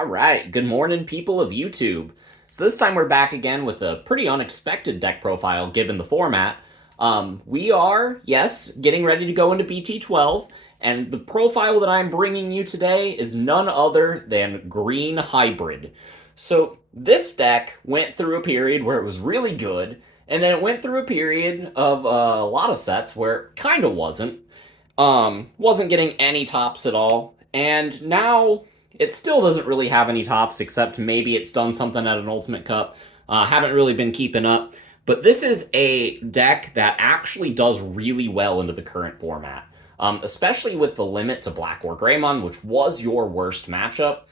All right, good morning, people of YouTube. So this time we're back again with a pretty unexpected deck profile given the format. We are, yes, getting ready to go into Bt12, and the profile that I'm bringing you today is none other than Green Hybrid. So this deck went through a period where it was really good, and then it went through a period of a lot of sets where it kind of wasn't. Wasn't getting any tops at all, and now it still doesn't really have any tops, except maybe it's done something at an Ultimate Cup. Haven't really been keeping up. But this is a deck that actually does really well into the current format, especially with the limit to blackwargreymon, which was your worst matchup.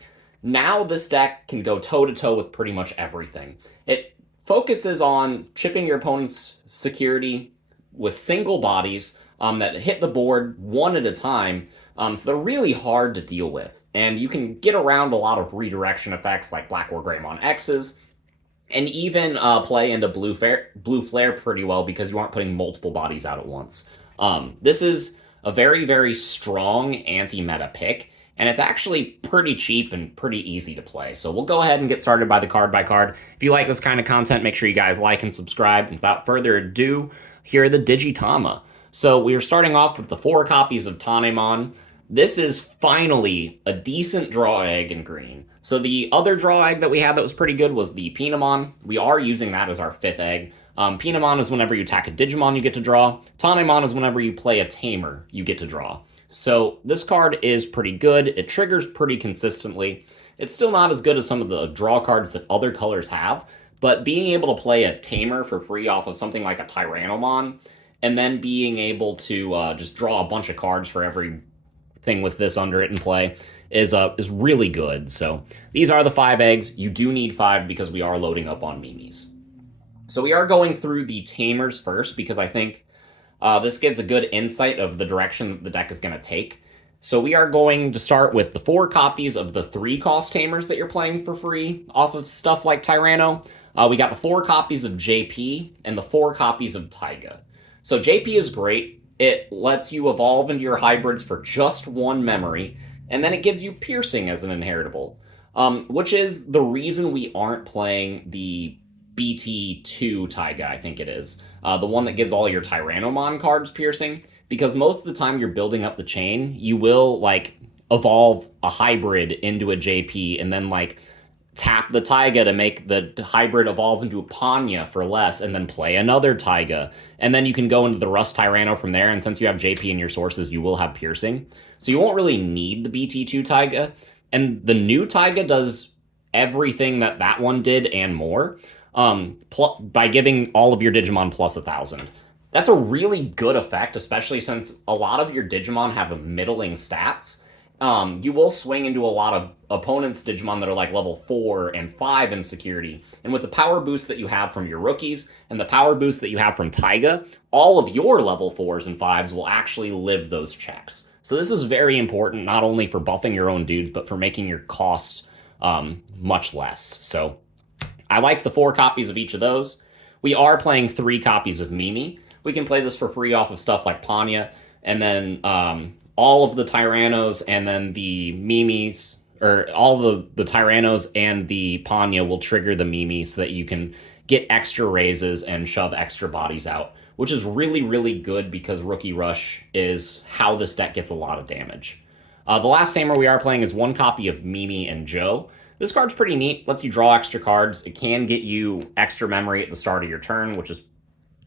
Now this deck can go toe-to-toe with pretty much everything. It focuses on chipping your opponent's security with single bodies that hit the board one at a time, so they're really hard to deal with. And you can get around a lot of redirection effects like blackwargreymon X's, and even play into blue flare pretty well because you aren't putting multiple bodies out at once. This is a very, very strong anti-meta pick, and it's actually pretty cheap and pretty easy to play. So we'll go ahead and get started by card. If you like this kind of content, make sure you guys like and subscribe. And without further ado, here are the Digitama. So we are starting off with the 4 copies of Tyranno. This is finally a decent draw egg in green. So the other draw egg that we had that was pretty good was the Beelzemon. We are using that as our 5th egg. Beelzemon is whenever you attack a Digimon, you get to draw. Tyranno is whenever you play a tamer, you get to draw. So this card is pretty good. It triggers pretty consistently. It's still not as good as some of the draw cards that other colors have, but being able to play a tamer for free off of something like a Tyrannomon, and then being able to just draw a bunch of cards for every thing with this under it in play is really good. So these are the 5 eggs. You do need 5 because we are loading up on Mimis. So we are going through the tamers first because I think this gives a good insight of the direction that the deck is going to take. So we are going to start with the 4 copies of the 3-cost tamers that you're playing for free off of stuff like Tyranno. We got the 4 copies of JP and the 4 copies of Taiga. So JP is great. It lets you evolve into your hybrids for just 1 memory, and then it gives you piercing as an inheritable, which is the reason we aren't playing the Bt2 Taiga, I think it is. The one that gives all your Tyrannomon cards piercing, because most of the time you're building up the chain, you will, evolve a hybrid into a JP, and then, tap the Taiga to make the hybrid evolve into a Panya for less, and then play another Taiga. And then you can go into the Rust Tyranno from there, and since you have JP in your sources, you will have piercing. So you won't really need the BT2 Taiga. And the new Taiga does everything that that one did and more, by giving all of your Digimon plus 1,000. That's a really good effect, especially since a lot of your Digimon have middling stats. You will swing into a lot of opponents' Digimon that are level 4 and 5 in security. And with the power boost that you have from your rookies and the power boost that you have from Taiga, all of your level 4s and 5s will actually live those checks. So this is very important, not only for buffing your own dudes, but for making your cost much less. So I like the 4 copies of each of those. We are playing 3 copies of Mimi. We can play this for free off of stuff like Panya, and then all of the Tyrannos and then the Mimis, or all the Tyrannos and the Panya will trigger the Mimi so that you can get extra raises and shove extra bodies out, which is really, really good because Rookie Rush is how this deck gets a lot of damage. The last tamer we are playing is 1 copy of Mimi and Joe. This card's pretty neat, lets you draw extra cards. It can get you extra memory at the start of your turn, which is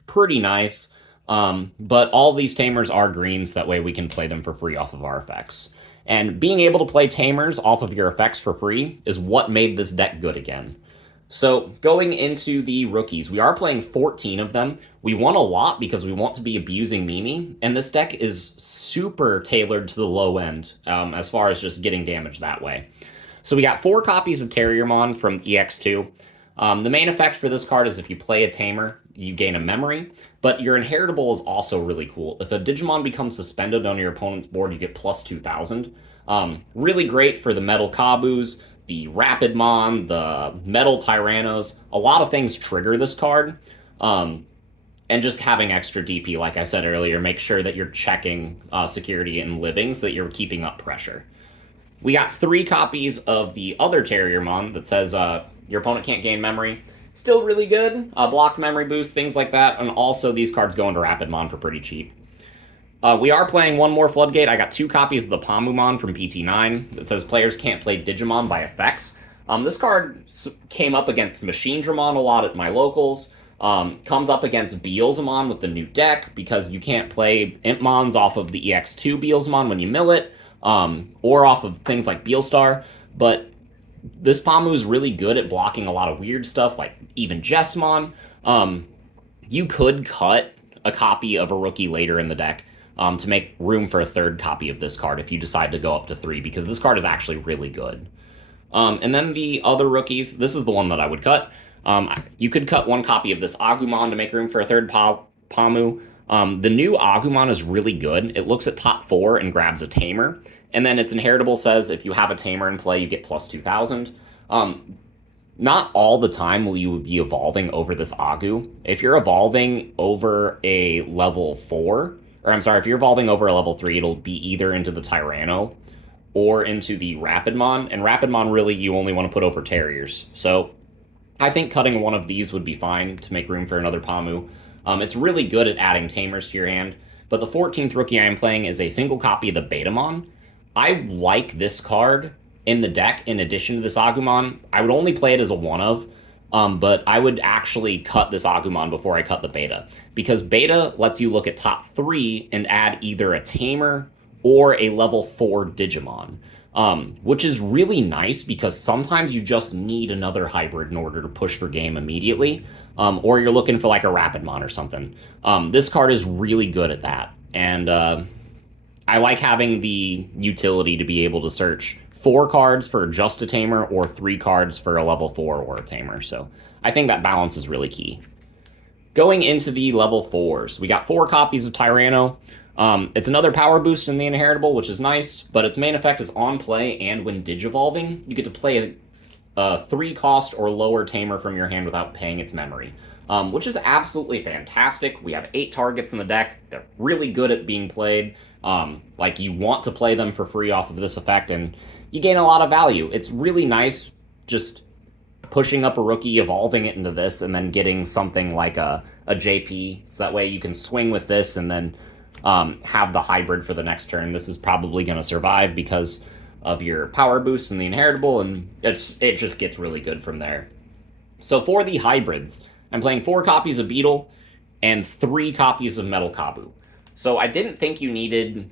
pretty nice. But all these tamers are greens, that way we can play them for free off of our effects. And being able to play tamers off of your effects for free is what made this deck good again. So going into the rookies, we are playing 14 of them. We want a lot because we want to be abusing Mimi, and this deck is super tailored to the low end as far as just getting damage that way. So we got 4 copies of Terriermon from EX2. The main effect for this card is if you play a tamer, you gain a memory, but your inheritable is also really cool. If a Digimon becomes suspended on your opponent's board, you get plus 2,000. Really great for the Metal Kabus, the Rapidmon, the Metal Tyrannos. A lot of things trigger this card. And just having extra DP, like I said earlier, make sure that you're checking security and living so that you're keeping up pressure. We got 3 copies of the other Terriermon that says your opponent can't gain memory. Still really good. Block memory boost, things like that. And also these cards go into Rapidmon for pretty cheap. We are playing one more Floodgate. I got 2 copies of the Pamumon from Bt9 that says players can't play Digimon by effects. This card came up against Machinedramon a lot at my locals. Comes up against Beelzemon with the new deck because you can't play Impmons off of the EX2 Beelzemon when you mill it, or off of things like Beelstar. But this Pamu is really good at blocking a lot of weird stuff, like even Jesmon. You could cut a copy of a rookie later in the deck to make room for a 3rd copy of this card if you decide to go up to 3, because this card is actually really good. And then the other rookies, this is the one that I would cut. You could cut 1 copy of this Agumon to make room for a 3rd Pamu. The new Agumon is really good. It looks at top 4 and grabs a Tamer. And then its inheritable says if you have a Tamer in play, you get plus 2,000. Not all the time will you be evolving over this Agu. If you're evolving over a level 4, or I'm sorry, if you're evolving over a level 3, it'll be either into the Tyranno or into the Rapidmon. And Rapidmon, really, you only want to put over Terriers. So I think cutting one of these would be fine to make room for another Pamu. It's really good at adding Tamers to your hand. But the 14th rookie I am playing is a single copy of the Betamon. I like this card in the deck in addition to this Agumon. I would only play it as a one-of. But I would actually cut this Agumon before I cut the Beta, because Beta lets you look at top 3 and add either a Tamer or a level 4 Digimon, which is really nice because sometimes you just need another hybrid in order to push for game immediately, or you're looking for like a Rapidmon or something. This card is really good at that, and I like having the utility to be able to search 4 cards for just a Tamer or 3 cards for a level 4 or a Tamer. So I think that balance is really key. Going into the level 4s, we got 4 copies of Tyranno. It's another power boost in the inheritable, which is nice, but its main effect is on play and when digivolving, you get to play a 3 cost or lower Tamer from your hand without paying its memory, which is absolutely fantastic. We have 8 targets in the deck. They're really good at being played. Like, you want to play them for free off of this effect, and you gain a lot of value. It's really nice just pushing up a rookie, evolving it into this, and then getting something like a JP, so that way you can swing with this and then have the hybrid for the next turn. This is probably going to survive because of your power boost and the inheritable, and it just gets really good from there. So for the hybrids, I'm playing 4 copies of Beetle and 3 copies of Metalkabu. So I didn't think you needed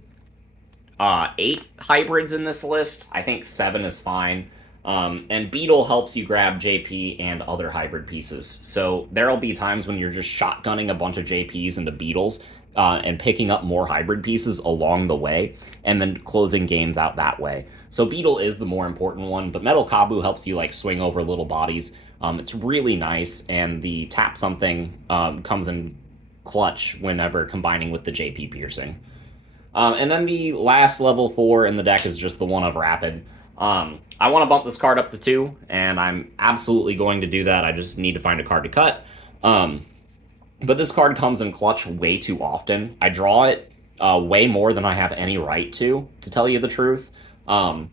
8 hybrids in this list. I think 7 is fine. And Beetle helps you grab JP and other hybrid pieces. So there'll be times when you're just shotgunning a bunch of JPs into Beetles and picking up more hybrid pieces along the way, and then closing games out that way. So Beetle is the more important one, but Metalkabu helps you like swing over little bodies. It's really nice, and the tap something comes in clutch whenever combining with the JP piercing. And then the last level 4 in the deck is just the one of Rapid. I want to bump this card up to 2, and I'm absolutely going to do that. I just need to find a card to cut. But this card comes in clutch way too often. I draw it way more than I have any right to tell you the truth. And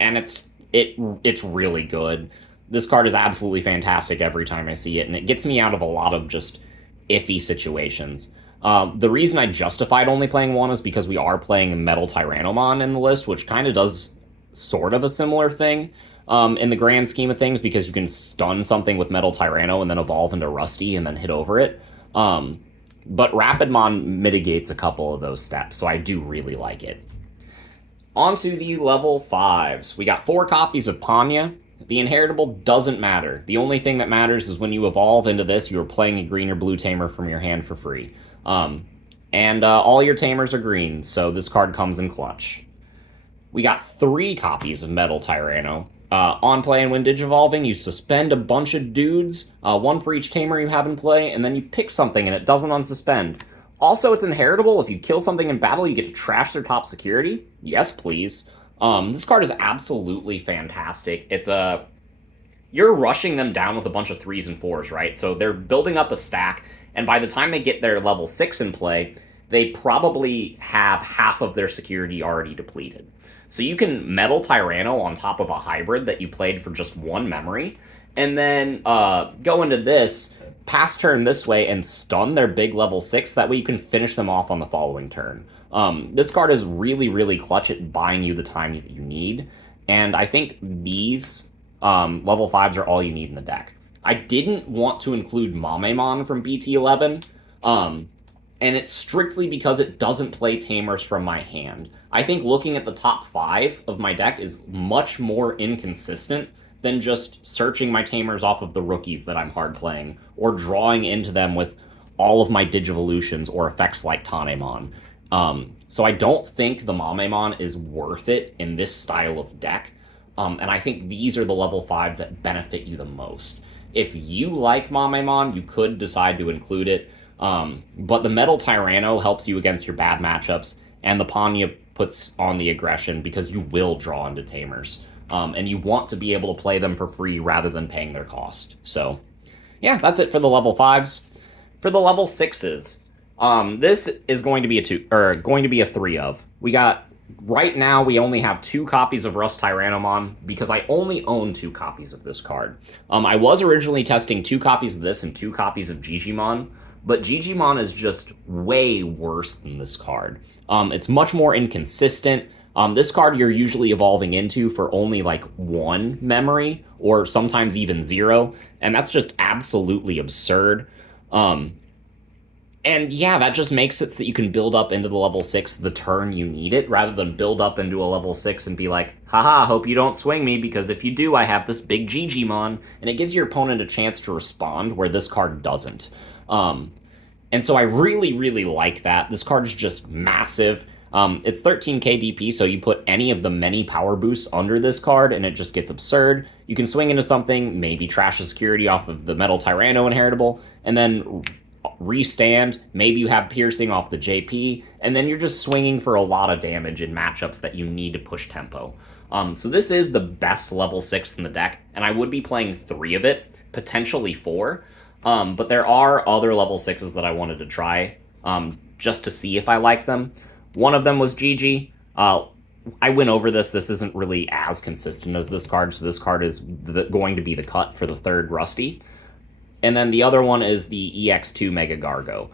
it's really good. This card is absolutely fantastic every time I see it, and it gets me out of a lot of just iffy situations. The reason I justified only playing 1 is because we are playing Metal Tyrannomon in the list, which kind of does sort of a similar thing in the grand scheme of things, because you can stun something with Metal Tyranno and then evolve into Rusty and then hit over it. But Rapidmon mitigates a couple of those steps, so I do really like it. On to the level 5s. We got 4 copies of Panya. The inheritable doesn't matter. The only thing that matters is when you evolve into this, you're playing a green or blue Tamer from your hand for free. And all your Tamers are green, so this card comes in clutch. We got 3 copies of Metal Tyranno. On play and when digivolving, you suspend a bunch of dudes, 1 for each Tamer you have in play, and then you pick something and it doesn't unsuspend. Also, it's inheritable. If you kill something in battle, you get to trash their top security. Yes, please. This card is absolutely fantastic. You're rushing them down with a bunch of 3s and 4s, right? So they're building up a stack, and by the time they get their level 6 in play, they probably have half of their security already depleted. So you can Metal Tyranno on top of a hybrid that you played for just one memory, and then go into this, pass turn this way, and stun their big level 6. That way you can finish them off on the following turn. This card is really, really clutch at buying you the time that you need, and I think these level 5s are all you need in the deck. I didn't want to include Mamemon from Bt11, and it's strictly because it doesn't play tamers from my hand. I think looking at the top 5 of my deck is much more inconsistent than just searching my tamers off of the rookies that I'm hard playing, or drawing into them with all of my Digivolutions or effects like Tanemon. So I don't think the Mamemon is worth it in this style of deck, and I think these are the level 5s that benefit you the most. If you like Mamemon, you could decide to include it, but the Metal Tyranno helps you against your bad matchups, and the Panya puts on the aggression because you will draw into tamers, and you want to be able to play them for free rather than paying their cost. So, yeah, that's it for the level 5s. For the level 6s, this is going to be a 3 of. We got, right now, we only have 2 copies of Rust Tyrannomon because I only own 2 copies of this card. I was originally testing 2 copies of this and 2 copies of Gigimon, but Gigimon is just way worse than this card. It's much more inconsistent. This card you're usually evolving into for only like 1 memory, or sometimes even 0, and that's just absolutely absurd. And yeah, that just makes it so that you can build up into the level 6 the turn you need it, rather than build up into a level 6 and be like, haha, hope you don't swing me, because if you do, I have this big Gigimon, and it gives your opponent a chance to respond, where this card doesn't. And so I really, really like that. This card is just massive. It's 13k DP, so you put any of the many power boosts under this card, and it just gets absurd. You can swing into something, maybe trash a security off of the Metal Tyranno inheritable, and then restand, maybe you have piercing off the JP, and then you're just swinging for a lot of damage in matchups that you need to push tempo. So this is the best level 6 in the deck, and I would be playing 3 of it, potentially 4, but there are other level 6s that I wanted to try, just to see if I like them. One of them was Gigi. I went over this. This isn't really as consistent as this card, so this card is going to be the cut for the 3rd Rusty. And then the other one is the EX2 Mega Gargo.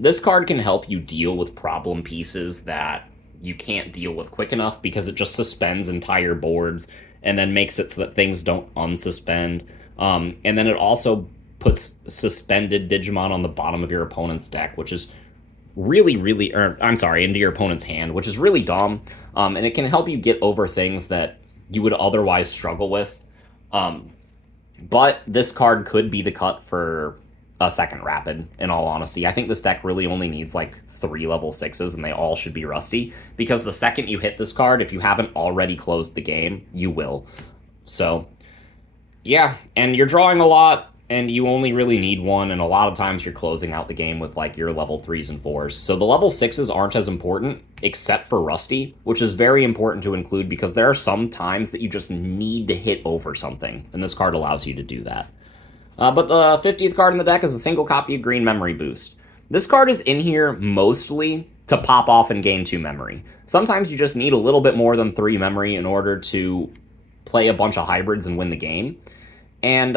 This card can help you deal with problem pieces that you can't deal with quick enough, because it just suspends entire boards and then makes it so that things don't unsuspend. And then it also puts suspended Digimon on the bottom of your opponent's deck, which is really, really, into your opponent's hand, which is really dumb. And it can help you get over things that you would otherwise struggle with. But this card could be the cut for a 2nd Rapid, in all honesty. I think this deck really only needs like 3 level 6s, and they all should be Rusty, because the second you hit this card, if you haven't already closed the game, you will. So, yeah, and you're drawing a lot, and you only really need 1, and a lot of times you're closing out the game with like your level 3s and 4s. So the level 6s aren't as important, except for Rusty, which is very important to include, because there are some times that you just need to hit over something, and this card allows you to do that. But the 50th card in the deck is a single copy of Green Memory Boost. This card is in here mostly to pop off and gain 2 memory. Sometimes you just need a little bit more than 3 memory in order to play a bunch of hybrids and win the game. And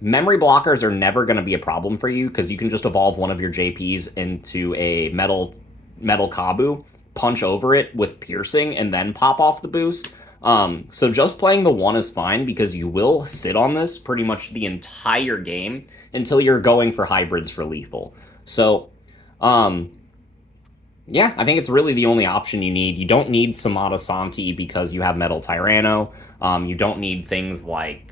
memory blockers are never going to be a problem for you, because you can just evolve one of your JPs into a metal Kabu, punch over it with piercing, and then pop off the boost. So just playing the 1 is fine, because you will sit on this pretty much the entire game until you're going for hybrids for lethal. So, yeah, I think it's really the only option you need. You don't need Samada Santi because you have Metal Tyranno. You don't need things like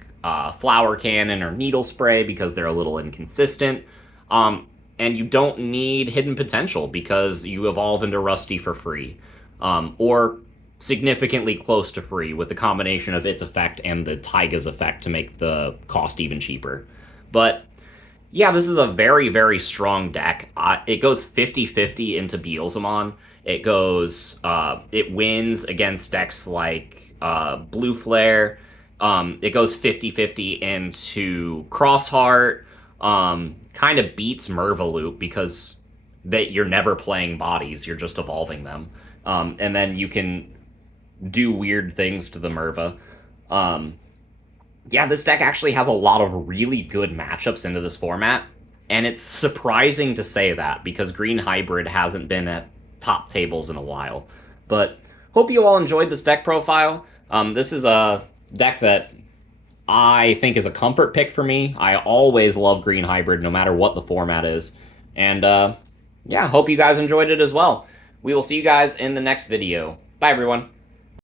Flower Cannon or Needle Spray because they're a little inconsistent. And you don't need Hidden Potential because you evolve into Rusty for free. Or significantly close to free with the combination of its effect and the Taiga's effect to make the cost even cheaper. But yeah, this is a very, very strong deck. It goes 50-50 into Beelzemon. It wins against decks like Blue Flare. It goes 50-50 into Crossheart. Kind of beats Merva Loop because you're never playing bodies, you're just evolving them. And then you can do weird things to the Merva. Yeah, this deck actually has a lot of really good matchups into this format, and it's surprising to say that because Green Hybrid hasn't been at top tables in a while. But hope you all enjoyed this deck profile. This is a deck that I think is a comfort pick for me. I always love Green Hybrid no matter what the format is. And yeah, hope you guys enjoyed it as well. We will see you guys in the next video. Bye, everyone.